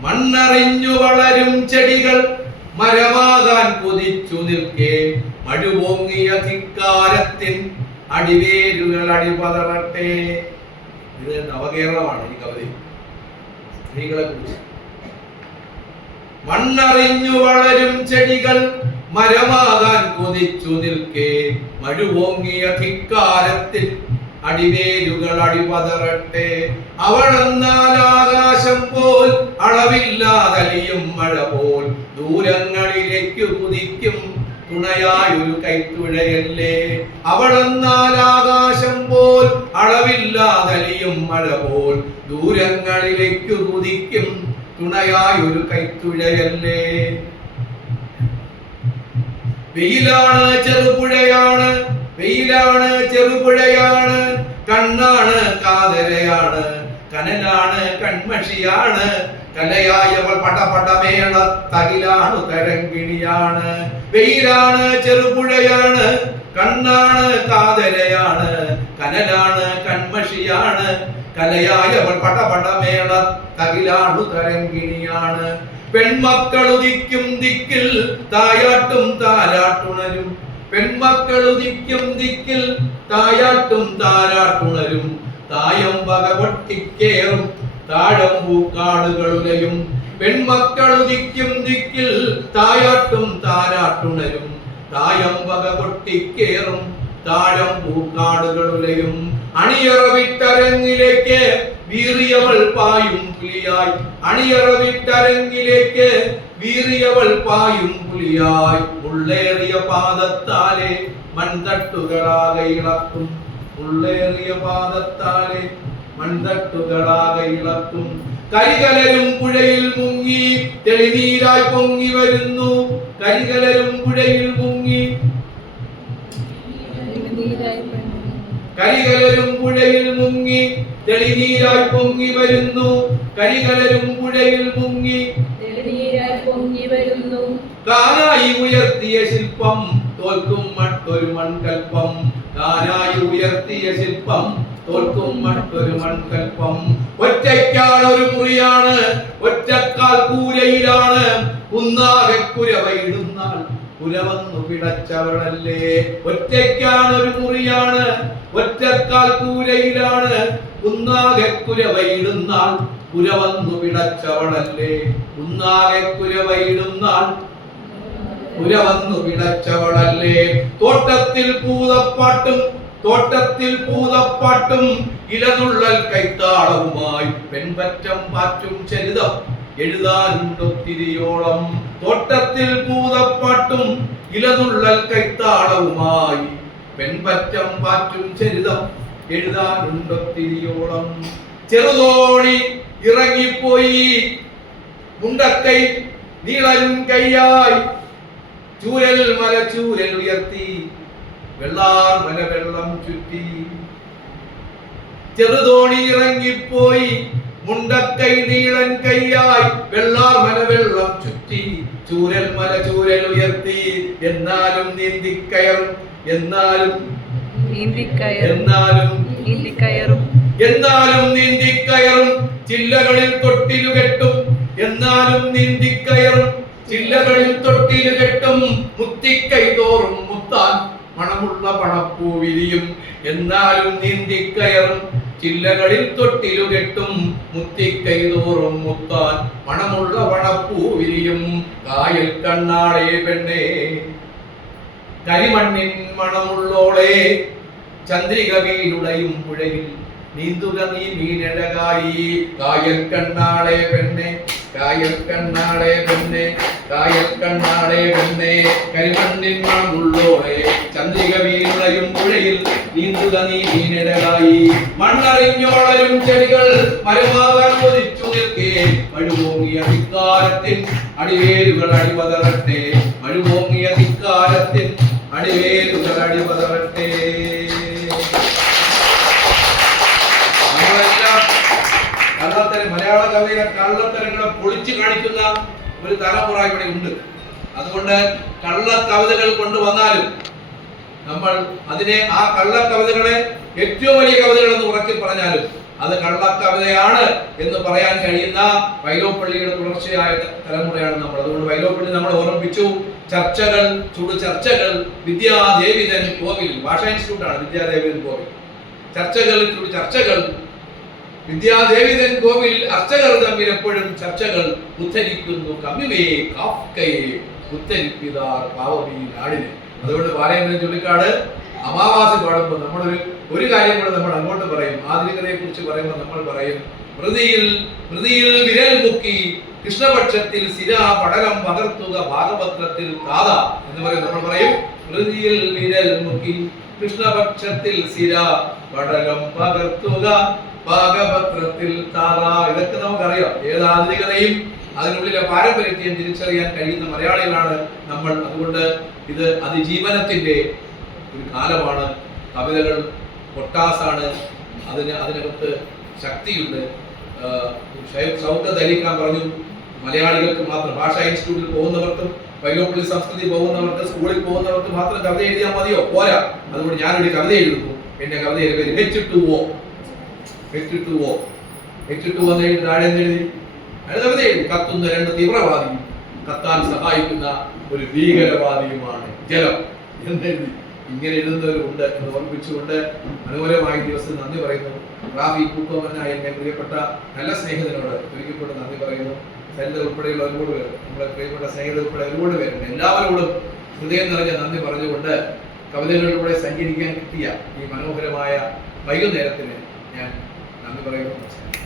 മണ്ണറിഞ്ഞു വളരും ചെടികൾ മരമാകാൻ കൊതിച്ചു നിൽക്കേ. മഴുപോങ്ങിയ ധിക്കാരത്തിൻ അടിവേരുകൾ അടിപതറട്ടെ. ഇത് നവകേരളമാണ് ഈ കവിത സ്ത്രീകളെ കുറിച്ച്. മണ്ണറിഞ്ഞു വളരും ചെടികൾ മരമാകാൻ കൊതിച്ചു നിൽക്കേ. മഴുപോങ്ങിയ ധിക്കാരത്തിൽ അടിവേരുകൾ അടിപതറട്ടെ. അവളെന്നാൽ ആകാശം പോൽ അളവില്ലാതലിയും മഴ പോൽ ദൂരങ്ങളിലേക്ക് കുതിക്കും. തുണയായൊരു കൈത്തുഴയല്ലേ. അവളെന്നാൽ ആകാശം പോൽ അളവില്ലാതലിയും മഴ പോൽ ദൂരങ്ങളിലേക്ക് കുതിക്കും. തുണയായൊരു കൈത്തുഴയല്ലേ. വെയിലാണ് ചെറുപുഴയാണ്. വെയിലാണ് ചെറുപുഴയാണ്. കണ്ണാണ് കാതരയാണ് കനലാണ് കൺമഷിയാണ്. കലയായവൾ പടപടമേള തകിലാണ് തരങ്കിണിയാണ് വെയിലാണ് ചെറുപുഴയാണ്. കണ്ണാണ് കാതരയാണ്. കനലാണ് കൺമഷിയാണ്. കലയായവൾ പടപടമേള തകിലാണു തരങ്കിണിയാണ് പെൺമക്കളുദിക്കും ദിക്കിൽ തായാട്ടും താരാട്ടുണരും പെൺമക്കൾ ഉദിക്കും ദിക്കിൽ തായാട്ടും താരാട്ടുണരും. തായം വക പൊട്ടിക്കേറും താഴമ്പൂക്കാടുകളുടെയും പെൺമക്കൾ ഉദിക്കും ദിക്കിൽ തായാട്ടും താരാട്ടുണരും. തായം വക താഴം പൂക്കാടുകളുടെയും അണിയറവിട്ടരങ്ങിലേക്ക് വീറിയവൾ പായും പുലിയായി അണിയറ വിട്ടരങ്ങിലേക്ക് വീറിയവൾ പായും പുലിയായി ഉള്ളേറിയ പാദത്താലെ മൺതട്ടുകളാകെ ഇളക്കും. ഉള്ളേറിയ പാദത്താലെ മൺതട്ടുകളാകെ ഇളക്കും. കരികലരും പുഴയിൽ മുങ്ങി തെളിനീരായി പൊങ്ങി വരുന്നു. കരികലരും പുഴയിൽ മുങ്ങി കരികലരും പുഴയിൽ മുങ്ങി തെളിനീരായി പൊങ്ങി വരുന്നു. കരികലരും പുഴയിൽ മുങ്ങി കാനായി ഉയർത്തിയ ശില്പം തോൽക്കും മറ്റൊരു മൺകൽപ്പം. താനായി ഉയർത്തിയ ശില്പം തോൽക്കും മറ്റൊരു മൺകൽപ്പം. ഒറ്റയ്ക്കാൾ ഒരു മുറിയാണ് ഒറ്റക്കാൽ കൂരയിലാണ്. കുന്നാകെ കുരവയിടുന്നാൾ കുരവന്നു പിടച്ചവളല്ലേ. ഒറ്റയ്ക്കാണ് ഒരു മുറിയാണ് ഒറ്റക്കാൽ കൂരയിലാണ്. കുന്നാകെ കുരവയിടുന്നാൽ കുരവന്നു പിടച്ചവളല്ലേ. കുന്നാകെ കുരവയിടുന്നാൾ പുരവന്നു വിടച്ചവളല്ലേ തോട്ടത്തിൽ പൂതപ്പാട്ടും തോട്ടത്തിൽ പൂതപ്പാട്ടും ഇലതുള്ളൽ കൈത്താളവുമായി പെൺപറ്റം പാറ്റും ചരിതം എഴുതാനുണ്ടൊത്തിരിയോളം തോട്ടത്തിൽ പൂതപ്പാട്ടും ഇലതുള്ളൽ കൈത്താളവുമായി പെൺപറ്റം പാറ്റും ചരിതം എഴുതാനുണ്ടൊത്തിരിയോളം ചെറുതോണി ഇറങ്ങിപ്പോയി. മുണ്ടക്കൈ നീളൻ കൈയായി ചൂരൽ മല ചൂരൽ ഉയർത്തി വെള്ളാർ മല വെള്ളം ചുറ്റി. ചെറുതോണി ഇറങ്ങിപ്പോയി മുണ്ടക്കൈ നീളൻ കൈയായി വെള്ളാർ മല വെള്ളം ചുറ്റി. ചൂരൽ മല ചൂരൽ ഉയർത്തി എന്നാലും നീന്തിക്കയറും എന്നാലും എന്നാലും നീന്തിക്കയറും. എന്നാലും നീന്തിക്കയറും. ചില്ലകളിൽ തൊട്ടിലു കെട്ടും എന്നാലും നീന്തിക്കയറും ചില്ലകളിൽ തൊട്ടിലു കെട്ടും മുത്തിക്കൈ തോറും മുത്താൻ മണമുള്ള പണപ്പൂ വിരിയും. എന്നാലും നീന്തിക്കയറും ചില്ലകളിൽ തൊട്ടിലു കെട്ടും മുത്തിക്കൈതോറും മുത്താൻ മണമുള്ള പണപ്പൂ വിരിയും. കായൽ കണ്ണാളെ പെണ്ണേ കരിമണ്ണിൻ മണമുള്ളോളെ ചന്ദ്രിക വീടുടയും പുഴയിൽ നീന്തുക നീ മീനഴകായി കായൽ കണ്ണാളെ പെണ്ണെ കായൽ കണ്ണാളെ പെണ്ണെ കായൽ കണ്ണാളെ പെണ്ണെ. കരിമണ്ണിൻ മണമുള്ളോളെ ചന്ദ്രിക വീണയും പുഴയിൽ നീന്തുക നീ മീനഴകായി മണ്ണറിഞ്ഞോളരും ചെടികൾ മരമാകാൻ കൊതിച്ചു നിൽക്കേ. മഴുപോങ്ങിയ ധിക്കാരത്തിൻ അടിവേരുകൾ അടിപതറട്ടെ മഴുപോങ്ങിയ ധിക്കാരത്തിൻ അടിവേരുകൾ അടിപതറട്ടെ കവിയുടെ കള്ളത്തരങ്ങളെ പൊളിച്ചു കാണിക്കുന്ന ഒരു തലമുറ ഇവിടെ ഉണ്ട്. അതുകൊണ്ട് കള്ള കവിതകൾ കൊണ്ടുവന്നാലും നമ്മൾ അതിനെ ആ കള്ള കവിതകളെ ഏറ്റവും വലിയ കവിതകൾ എന്ന് ഉറക്കി പറഞ്ഞാലും അത് കള്ളക്കവിതയാണ് എന്ന് പറയാൻ കഴിയുന്ന വൈലോപ്പള്ളിയുടെ തുടർച്ചയായ തലമുറയാണ് നമ്മൾ. അതുകൊണ്ട് വൈലോപ്പള്ളി നമ്മൾ ഓർമ്മിപ്പിച്ചു. ചർച്ചകൾ ചുടു ചർച്ചകൾ വിദ്യാദേവിതൻ കോവിൽ ഭാഷ ഇൻസ്റ്റിറ്റ്യൂട്ടാണ് വിദ്യാദേവിതൻ കോവിൽ ചർച്ചകൾ ചുടു ചർച്ചകൾ വിദ്യാദേവിതൻ കോവിൽ അർച്ചകർ തമ്മിൽ എപ്പോഴും ചർച്ചകൾ ഉദ്ധരിക്കുന്നു. കമ്മിവേ കാഫ്കയെ ഉദ്ധരിപ്പിതാർ പാവമീ നാടിനെ. അതുകൊണ്ട് പാലയമനം ചുള്ളിക്കാട് അമാവാസി പാടുമ്പോൾ നമ്മളൊരു ഒരു കാര്യം കൂടെ നമ്മൾ അങ്ങോട്ട് പറയും. ആധുനികതയെ കുറിച്ച് പറയുമ്പോൾ നമ്മൾ പറയും മൃതിയിൽ മൃതിയിൽ വിരൽ മുക്കി കൃഷ്ണപക്ഷത്തിൽ സിര പടകം പകർത്തുക ഭാഗപത്രത്തിൽ കാത എന്ന് പറയും. നമ്മൾ പറയും മൃതിയിൽ വിരൽ മുക്കി കൃഷ്ണപക്ഷത്തിൽ സിര പടകം പകർത്തുക ഭാഗപത്രത്തിൽ താറ ഇതൊക്കെ നമുക്കറിയാം. ഏത് ആധുനികതയും അതിനുള്ളിലെ പാരമ്പര്യത്തെയും തിരിച്ചറിയാൻ കഴിയുന്ന മലയാളികളാണ് നമ്മൾ. അതുകൊണ്ട് ഇത് അതിജീവനത്തിന്റെ ഒരു കാലമാണ്. കവിതകൾ പൊട്ടാസാണ്. അതിന് അതിനകത്ത് ശക്തിയുണ്ട്. സൗഹൃദരിക്കാൻ പറഞ്ഞു. മലയാളികൾക്ക് മാത്രം. ഭാഷാ ഇൻസ്റ്റിറ്റ്യൂട്ടിൽ പോകുന്നവർക്കും വൈലോപ്പള്ളി സംസ്കൃതി പോകുന്നവർക്ക് സ്കൂളിൽ പോകുന്നവർക്ക് മാത്രം കവിത എഴുതിയാൽ മതിയോ? പോരാ. അതുകൊണ്ട് ഞാനൊരു കവിത എഴുതുന്നു. എന്റെ പേര് കത്തുന്ന രണ്ട് തീവ്രവാദിയും കത്താൻ സഹായിക്കുന്ന ഒരു ഭീകരവാദിയുമാണ് ജലം. എന്നെഴുതി ഇങ്ങനെ എഴുതുന്നവരുണ്ട് എന്ന് ഓർമ്മിച്ചുകൊണ്ട് മനോഹരമായ ദിവസം നന്ദി പറയുന്നു. റാഫി കൂക്കോമനായ എന്റെ പ്രിയപ്പെട്ട നല്ല സ്നേഹിതനോട് ഒരിക്കൽ നന്ദി പറയുന്നു. സരിത ഉൾപ്പെടെയുള്ള ഒരുപാട് പേർ നമ്മുടെ പ്രിയപ്പെട്ട സ്നേഹിതർ ഉൾപ്പെടെ ഒരുപാട് പേരുണ്ട്. എല്ലാവരോടും ഹൃദയം നിറഞ്ഞ നന്ദി പറഞ്ഞുകൊണ്ട് കവിതകളിലൂടെ സഞ്ചരിക്കാൻ കിട്ടിയ ഈ മനോഹരമായ വൈകുന്നേരത്തിന് ഞാൻ നന്ദി പറയുന്നു. നമസ്കാരം